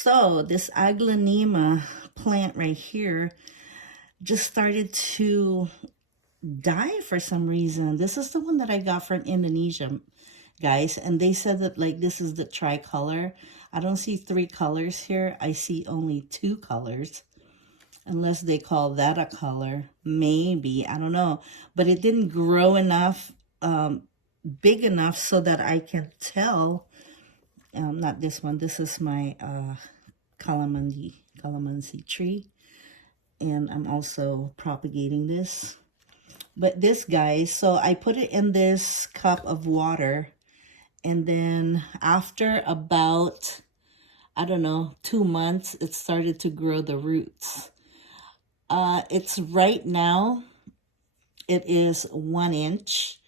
So this aglaonema plant right here just started to die for some reason. This is the one that I got from Indonesia, guys, and they said that like this is the tricolor. I don't see 3 colors here. I see only 2 colors, unless they call that a color. Maybe, I don't know, but it didn't grow enough, big enough so that I can tell. Not this one. This is my calamansi tree, and I'm also propagating this. But this, guys, so I put it in this cup of water, and then after about, I don't know, 2 months, it started to grow the roots. It's right now, it is 1 inch.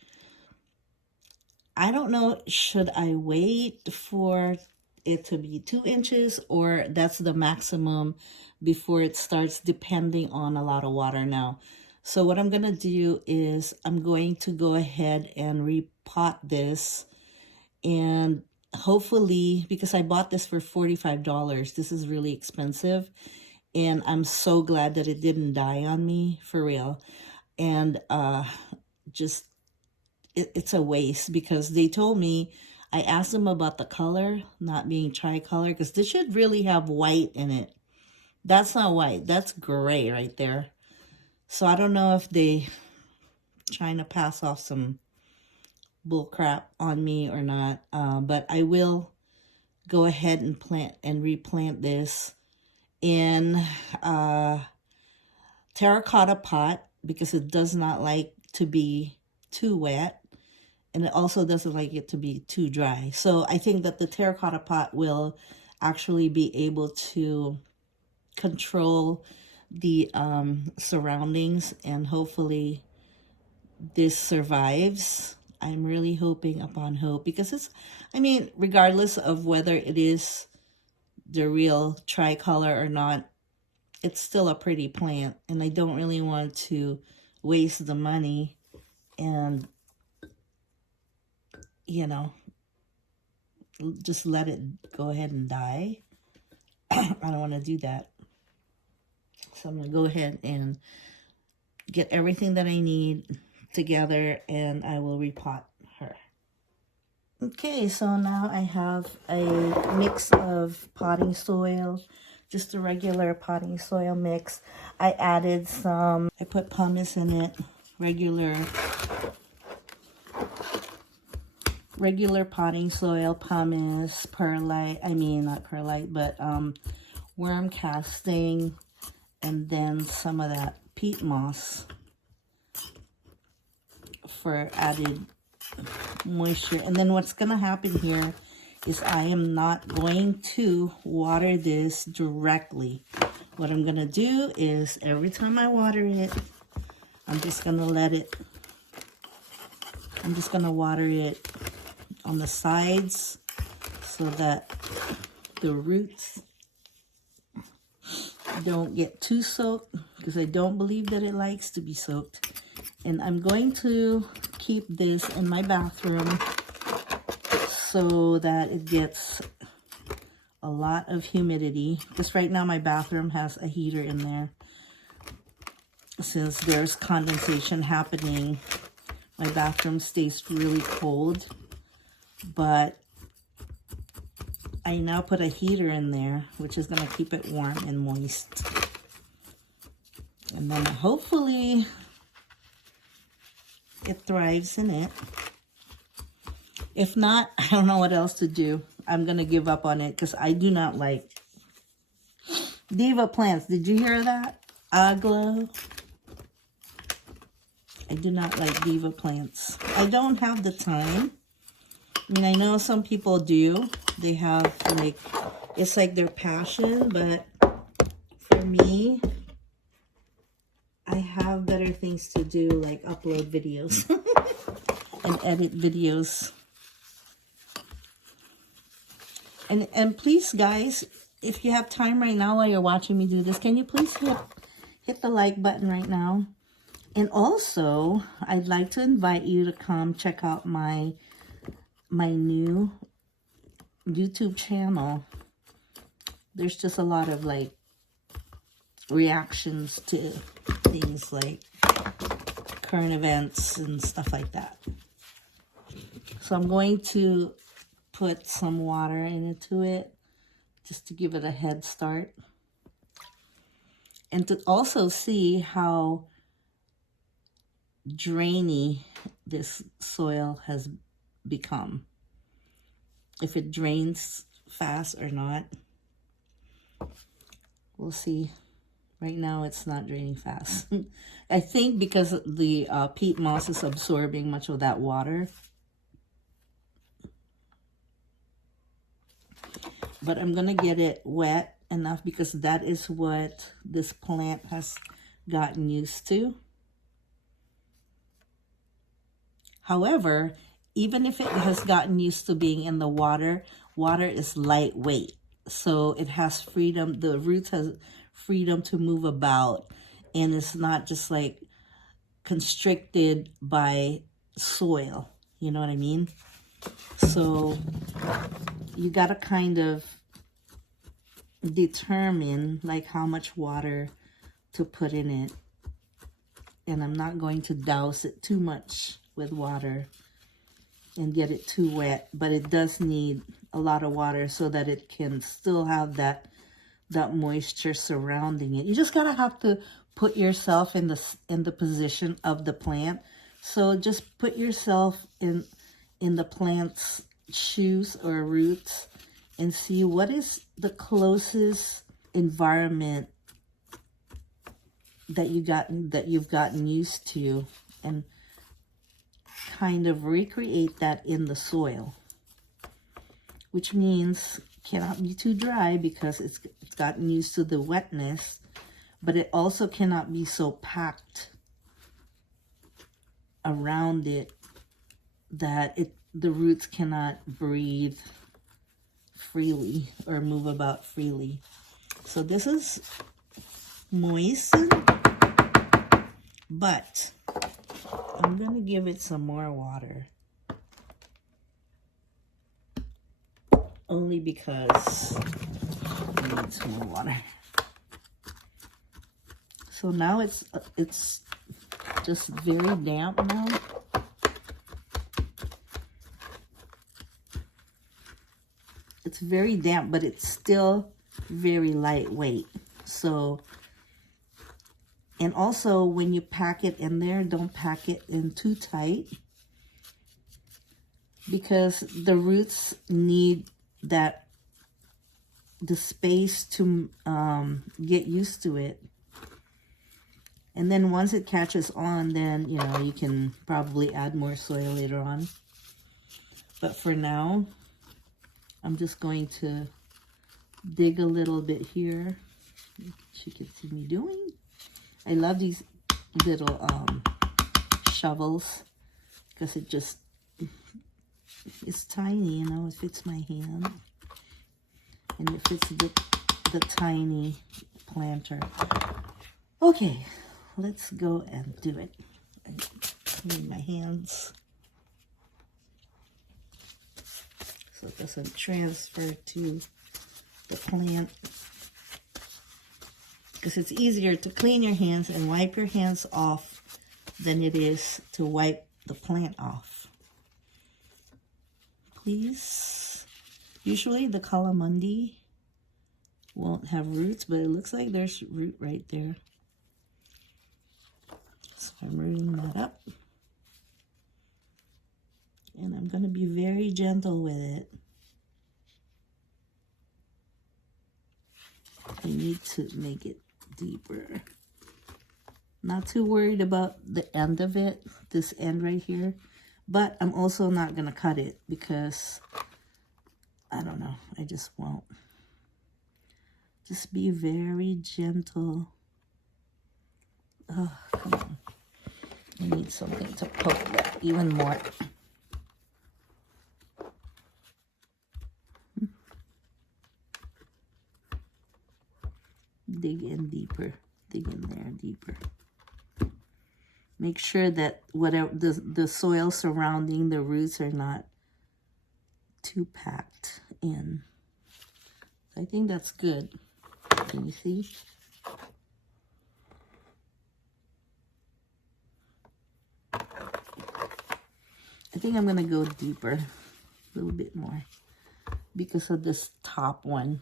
I don't know, should I wait for it to be 2 inches, or that's the maximum before it starts depending on a lot of water now. So what I'm going to do is I'm going to go ahead and repot this, and hopefully, because I bought this for $45, this is really expensive, and I'm so glad that it didn't die on me, for real. And just it's a waste, because they told me, I asked them about the color not being tricolor, because this should really have white in it. That's not white, that's gray right there. So I don't know if they trying to pass off some bull crap on me or not, but I will go ahead and plant and replant this in terracotta pot, because it does not like to be too wet, and it also doesn't like it to be too dry. So I think that the terracotta pot will actually be able to control the surroundings, and hopefully this survives. I'm really hoping upon hope, because it's, I mean, regardless of whether it is the real tricolor or not, it's still a pretty plant, and I don't really want to waste the money and, you know, just let it go ahead and die. I don't want to do that. So I'm going to go ahead and get everything that I need together, and I will repot her. Okay, so now I have a mix of potting soil, just a regular potting soil mix. I added some, I put pumice in it, regular potting soil, pumice, perlite, I mean not perlite, but worm casting, and then some of that peat moss for added moisture. And then what's going to happen here is I am not going to water this directly. What I'm going to do is every time I water it, I'm just going to water it on the sides so that the roots don't get too soaked, because I don't believe that it likes to be soaked. And I'm going to keep this in my bathroom so that it gets a lot of humidity, because right now my bathroom has a heater in there. Since there's condensation happening, my bathroom stays really cold, but I now put a heater in there, which is going to keep it warm and moist. And then hopefully it thrives in it. If not, I don't know what else to do. I'm going to give up on it, because I do not like diva plants. Did you hear that? Aglo. I do not like diva plants. I don't have the time. I mean, I know some people do. They have, like, it's like their passion, but for me, I have better things to do, like upload videos and edit videos. And please, guys, if you have time right now while you're watching me do this, can you please hit the like button right now? And also, I'd like to invite you to come check out my new YouTube channel, there's just a lot of like reactions to things like current events and stuff like that. So I'm going to put some water into it just to give it a head start. And to also see how drainy this soil has become. If it drains fast or not. We'll see. Right now it's not draining fast. I think because the peat moss is absorbing much of that water. But I'm going to get it wet enough because that is what this plant has gotten used to. However, even if it has gotten used to being in the water, water is lightweight. So it has freedom, the roots has freedom to move about. And it's not just like constricted by soil. You know what I mean? So you got to kind of determine like how much water to put in it. And I'm not going to douse it too much with water and get it too wet, but it does need a lot of water so that it can still have that moisture surrounding it. You just gotta have to put yourself in the position of the plant. So just put yourself in the plant's shoes or roots and see what is the closest environment that you've gotten used to, and kind of recreate that in the soil, which means cannot be too dry because it's gotten used to the wetness, but it also cannot be so packed around it that the roots cannot breathe freely or move about freely. So this is moist, but I'm going to give it some more water. Only because it needs more water. So now it's just very damp now. It's very damp, but it's still very lightweight. So, and also when you pack it in there, don't pack it in too tight, because the roots need the space to get used to it. And then once it catches on, then, you know, you can probably add more soil later on. But for now, I'm just going to dig a little bit here, which you can see me doing. I love these little shovels because it's tiny, you know, it fits my hand. And it fits the tiny planter. Okay, let's go and do it. I clean my hands so it doesn't transfer to the plant. Because it's easier to clean your hands and wipe your hands off than it is to wipe the plant off. Please. Usually the calamundi won't have roots, but it looks like there's root right there. So I'm rooting that up. And I'm going to be very gentle with it. I need to make it deeper. Not too worried about the end of it, this end right here. But I'm also not going to cut it because, I don't know, I just won't. Just be very gentle. Oh, come on. I need something to poke that even more. Dig in deeper. Dig in there deeper. Make sure that whatever the soil surrounding the roots are not too packed in. I think that's good. Can you see? I think I'm gonna go deeper, a little bit more, because of this top one.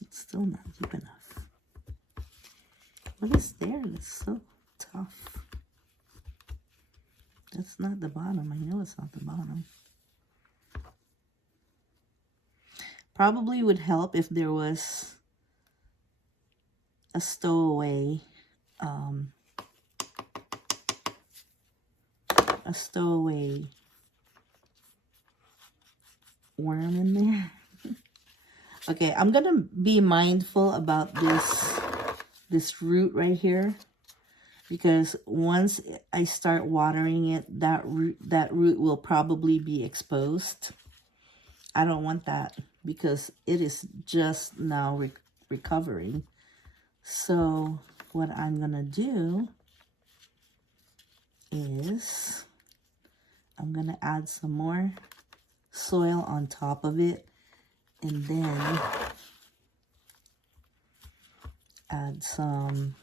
It's still not deep enough. What is there that's so tough? That's not the bottom. I know it's not the bottom. Probably would help if there was a stowaway worm in there. Okay, I'm gonna be mindful about this root right here, because once I start watering it, that root will probably be exposed. I don't want that because it is just now recovering. So what I'm gonna do is I'm gonna add some more soil on top of it, and then add some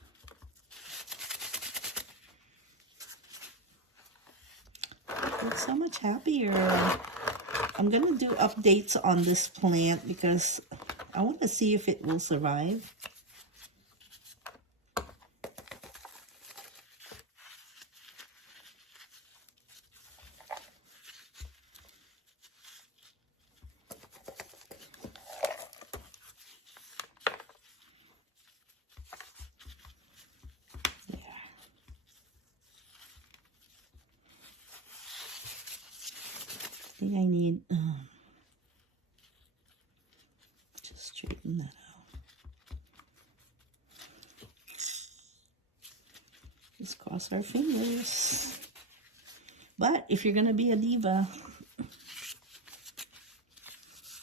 it's so much happier. I'm gonna do updates on this plant because I want to see if it will survive. I think I need just straighten that out. Just cross our fingers. But if you're gonna be a diva,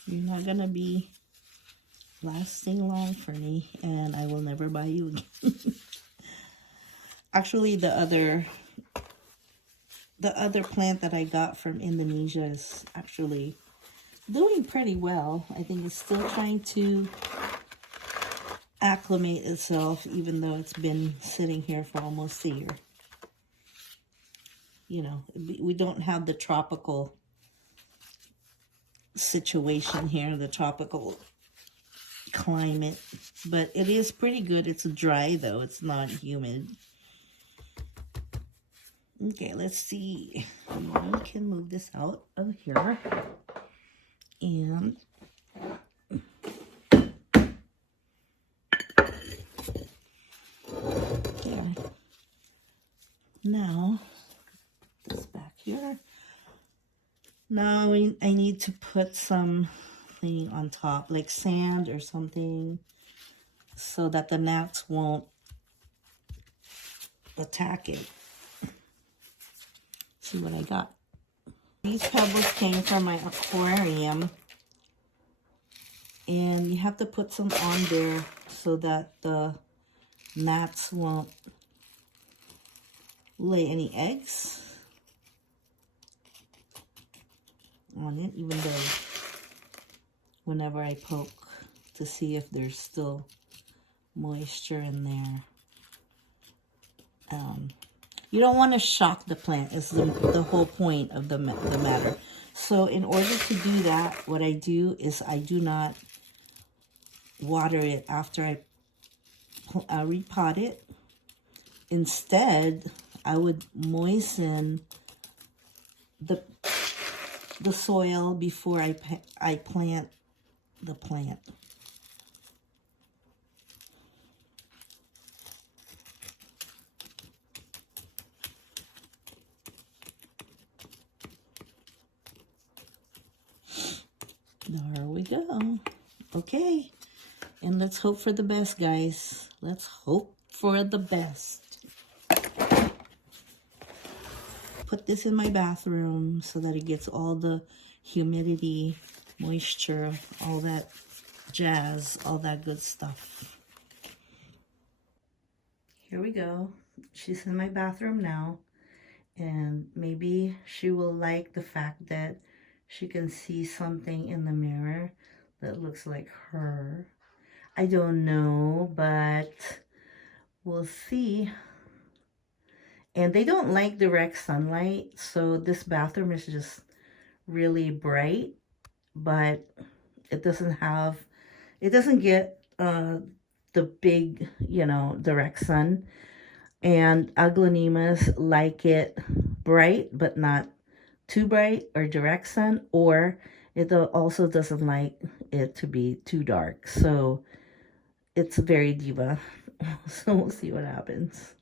you're not gonna be lasting long for me, and I will never buy you again. Actually, the other plant that I got from Indonesia is actually doing pretty well. I think it's still trying to acclimate itself, even though it's been sitting here for almost a year. You know, we don't have the tropical situation here, the tropical climate, but it is pretty good. It's dry though, it's not humid. Okay, let's see. We can move this out of here. And there. Now, put this back here. Now I need to put something on top, like sand or something, so that the gnats won't attack it. See what I got. These pebbles came from my aquarium, and you have to put some on there so that the gnats won't lay any eggs on it, even though whenever I poke to see if there's still moisture in there. You don't want to shock the plant, is the whole point of the matter. So in order to do that, what I do is I do not water it after I repot it. Instead, I would moisten the soil before I plant the plant. There we go. Okay. And let's hope for the best, guys. Let's hope for the best. Put this in my bathroom so that it gets all the humidity, moisture, all that jazz, all that good stuff. here we go. She's in my bathroom now, and maybe she will like the fact that she can see something in the mirror that looks like her. I don't know, but we'll see. And they don't like direct sunlight, so this bathroom is just really bright, but it doesn't get the big, direct sun. And aglaonemas like it bright, but not too bright or direct sun, or it also doesn't like it to be too dark. So it's very diva. So we'll see what happens.